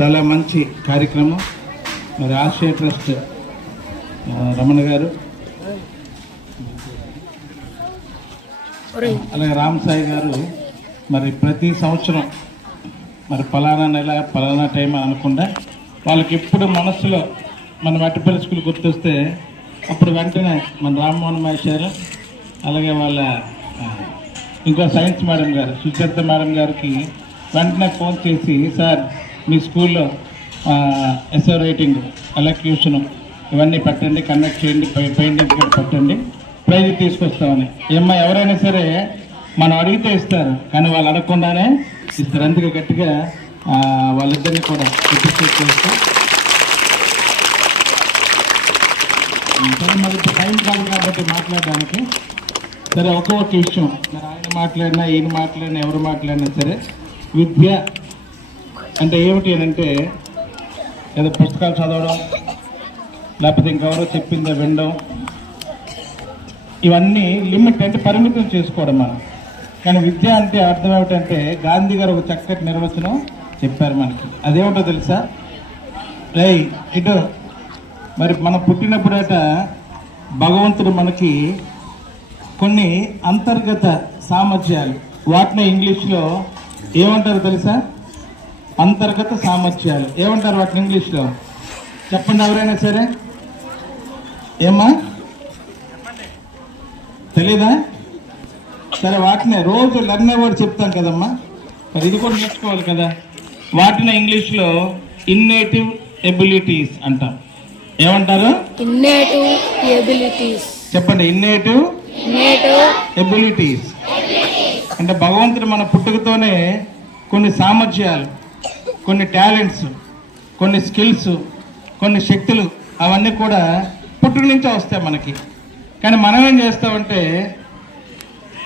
చాలా మంచి కార్యక్రమం. మరి ఆశ్రయ ట్రస్ట్ రమణ గారు. అలాగే రామ్ సాయి గారు మరి ప్రతి సంవత్సరం మరి ఫలానా నెల ఫలానా టైం అని అనకుండా వాళ్ళకి ఎప్పుడు మనసులో మన మట్టిపల్లి స్కూల్ గుర్తొస్తే అప్పుడు వెంటనే మన రామ్మోహన్ మహేష్ గారు అలాగే వాళ్ళ ఇంకో సైన్స్ మేడం గారు సుచరిత మేడం గారికి వెంటనే ఫోన్ చేసి సార్ మీ స్కూల్లో ఎస్ఏ రైటింగ్ ఎలక్యూషన్ ఇవన్నీ పెట్టండి కండక్ట్ చేయండి పెయింటింగ్ పెట్టండి ప్రైజ్ తీసుకొస్తామని. ఏమ్మా ఎవరైనా సరే మనం అడిగితే ఇస్తారు కానీ వాళ్ళు అడగకుండానే ఇస్తారు. అందుకే గట్టిగా వాళ్ళిద్దరిని కూడా అప్రిషియేట్ చేస్తాం. సరే మరి టైం కాదు కాబట్టి మాట్లాడడానికి. సరే ఒక్కొక్క విషయం. మరి ఆయన మాట్లాడినా ఈయన మాట్లాడినా ఎవరు మాట్లాడినా సరే విద్య అంటే ఏమిటి అని అంటే ఏదో పుస్తకాలు చదవడం లేకపోతే ఇంకెవరో చెప్పిందో వినడం ఇవన్నీ లిమిట్ అంటే పరిమితం చేసుకోవడం మనం. కానీ విద్య అంటే అర్థం ఏమిటంటే గాంధీ గారు ఒక చక్కటి నిర్వచనం చెప్పారు మనకి. అదేమిటో తెలుసా? రేయ్ ఇటు మరి మనం పుట్టినప్పుడట భగవంతుడు మనకి కొన్ని అంతర్గత సామర్థ్యాలు. వాటిని ఇంగ్లీష్లో ఏమంటారు తెలుసా? అంతర్గత సామర్థ్యాలు. ఏమంటారు వాటిని ఇంగ్లీష్లో? చెప్పండి ఎవరైనా సరే. ఏమ్మా? తెలీదా? సరే వాటినే రోజు లర్న్ అవ్వడు చెప్తాం కదమ్మా. మరి ఇది కూడా నేర్చుకోవాలి కదా. వాటిని ఇంగ్లీష్లో ఇన్నేటివ్ ఎబిలిటీస్ అంటాం. ఏమంటారు? ఇన్నేటివ్ ఎబిలిటీస్ చెప్పండి ఇన్నేటివ్ ఇన్నేటివ్ ఎబిలిటీస్ అంటే భగవంతుడు మన పుట్టుకతోనే కొన్ని సామర్థ్యాలు. కొన్ని టాలెంట్స్ కొన్ని స్కిల్స్ కొన్ని శక్తులు అవన్నీ కూడా పుట్టుక నుంచే వస్తాయి మనకి. కానీ మనం ఏం చేస్తామంటే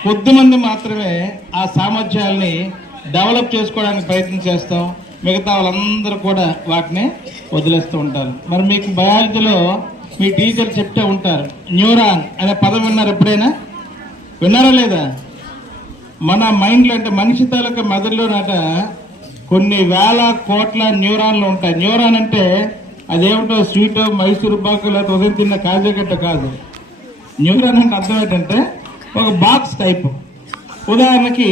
కొద్దిమంది మాత్రమే ఆ సామర్థ్యాల్ని డెవలప్ చేసుకోవడానికి ప్రయత్నం చేస్తాం. మిగతా వాళ్ళందరూ కూడా వాటిని వదిలేస్తూ ఉంటారు. మరి మీకు బయాలజీలో మీ టీచర్ చెప్తే ఉంటారు న్యూరాన్ అనే పదం విన్నారు ఎప్పుడైనా? విన్నారా లేదా? మన మైండ్లో అంటే మనిషి తాలూకా మెదడులోనట కొన్ని వేల కోట్ల న్యూరాన్లు ఉంటాయి. న్యూరాన్ అంటే అదేమిటో స్వీట్ మైసూరు పాకు లేకపోతే ఉదయం తిన్న కాజాగడ్డ కాదు. న్యూరాన్ అంటే అర్థం ఏంటంటే ఒక బాక్స్ టైప్ ఉదాహరణకి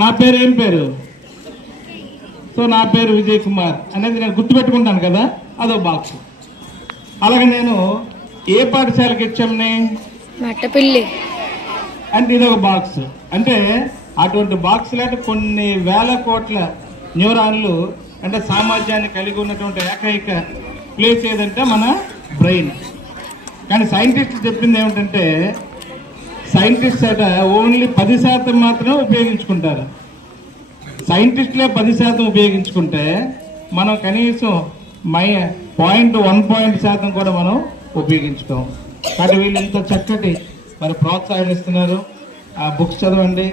నా పేరు ఏం పేరు? సో నా పేరు విజయ్ కుమార్ అనేది నేను గుర్తుపెట్టుకుంటాను కదా అదో బాక్స్ అలాగే నేను ఏ పాఠశాలకు ఇచ్చామని మట్టపిల్లి. అంటే ఇది ఒక బాక్స్ అంటే అటువంటి బాక్స్ లాంటి కొన్ని వేల కోట్ల న్యూరాన్లు అంటే సామర్థ్యాన్ని కలిగి ఉన్నటువంటి ఏకైక ప్లేస్ ఏదంటే మన బ్రెయిన్. కానీ సైంటిస్ట్ చెప్పింది ఏమిటంటే సైంటిస్ట్ అట ఓన్లీ పది శాతం మాత్రమే ఉపయోగించుకుంటారు. సైంటిస్టులే పది శాతం ఉపయోగించుకుంటే మనం కనీసం మై పాయింట్ వన్ పాయింట్ శాతం కూడా మనం ఉపయోగించుకోం. కాబట్టి వీళ్ళు ఇంత చక్కటి మరి ప్రోత్సాహనిస్తున్నారు ఆ బుక్స్ చదవండి.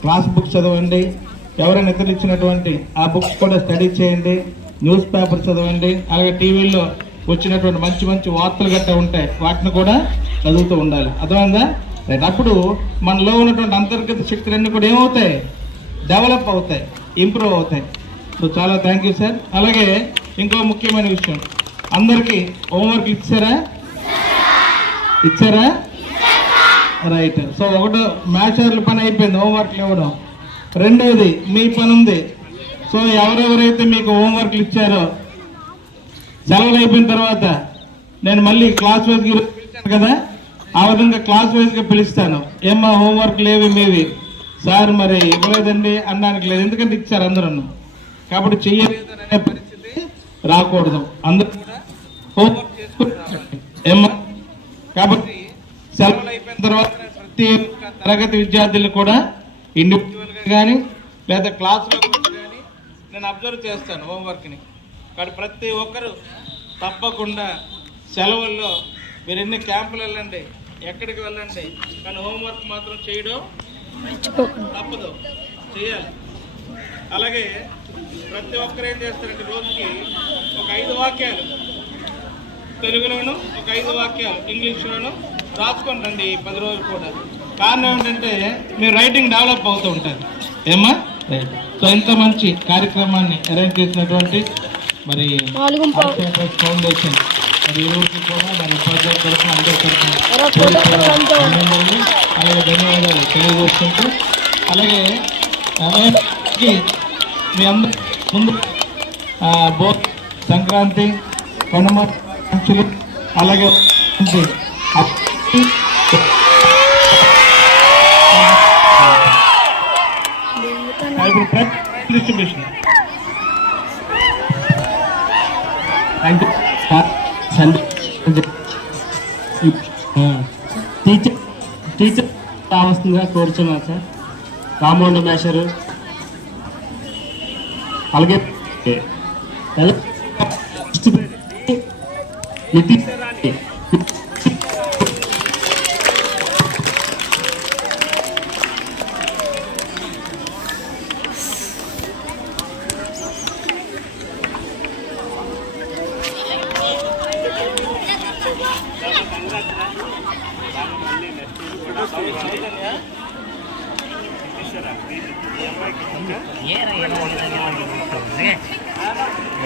క్లాస్ బుక్స్ చదవండి. ఎవరైనా ఇతరులు ఇచ్చినటువంటి ఆ బుక్స్ కూడా స్టడీ చేయండి. న్యూస్ పేపర్ చదవండి. అలాగే టీవీలో వచ్చినటువంటి మంచి మంచి వార్తలు గట్టా ఉంటాయి. వాటిని కూడా చదువుతూ ఉండాలి. అర్థమైందా? రైట్. అప్పుడు మనలో ఉన్నటువంటి అంతర్గత శక్తులన్నీ కూడా ఏమవుతాయి? డెవలప్ అవుతాయి. ఇంప్రూవ్ అవుతాయి. సో చాలా థ్యాంక్ యూ సార్. అలాగే ఇంకో ముఖ్యమైన విషయం. అందరికీ హోంవర్క్ ఇచ్చారా? ఇచ్చారా? రైట్. సో ఒకటో మ్యాచర్ల పని అయిపోయింది హోంవర్క్లు ఇవ్వడం. రెండవది మీ పని ఉంది. సో ఎవరెవరైతే మీకు హోంవర్క్లు ఇచ్చారో సెలవులు అయిపోయిన తర్వాత నేను మళ్ళీ క్లాస్ వైజ్గా పిలిచాను కదా? ఆ విధంగా క్లాస్ వైజ్గా పిలుస్తాను. ఏమ్మా హోంవర్క్ లేవి మీవి? సార్ మరి ఇవ్వలేదండి అనడానికి లేదు. ఎందుకంటే ఇచ్చారు అందరూ కాబట్టి చెయ్యలేదనే పరిస్థితి రాకూడదు. అందరూ కూడా హోంవర్క్ చేసుకుని రావాలి. ఏమ్మా? కాబట్టి సెలవులు అయిపోయిన తర్వాత ప్రతి ఒక్క తరగతి విద్యార్థులు కూడా ఇండివిజువల్గా కానీ లేదా క్లాస్లో కానీ నేను అబ్జర్వ్ చేస్తాను హోంవర్క్ని కాబట్టి ప్రతి ఒక్కరు తప్పకుండా సెలవుల్లో మీరు ఎన్ని క్యాంపులు వెళ్ళండి ఎక్కడికి వెళ్ళండి కానీ హోంవర్క్ మాత్రం చేయడం తప్పదు. చేయాలి. అలాగే ప్రతి ఒక్కరు ఏం చేస్తారంటే రోజుకి ఒక ఐదు వాక్యాలు తెలుగులోను ఒక ఐదు వాక్యాలు ఇంగ్లీష్లోను రాసుకొని రండి ఈ పది రోజులు కూడా. కారణం ఏంటంటే మీ రైటింగ్ డెవలప్ అవుతూ ఉంటుంది. ఏమ్మా? రైట్. సో ఇంత మంచి కార్యక్రమాన్ని అరేంజ్ చేసినటువంటి మరి ఫౌండేషన్. మరి ఈ రోజు కూడా మన ఉపాధ్యాయుల తరఫున అందరి తరఫున అలాగే ధన్యవాదాలు తెలియజేసుకుంటూ అలాగే మీ అందరి ముందు బో సంక్రాంతి కనుమ అలాగే ఇప్పుడు press distribution thank teacher teacher కావాల్సిందిగా కోరుచున్నాను సార్ రామోహన్ మేషరు అలాగే. నితీష్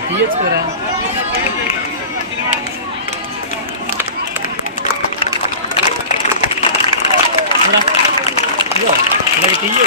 తీయచ్చుకోరా తీయ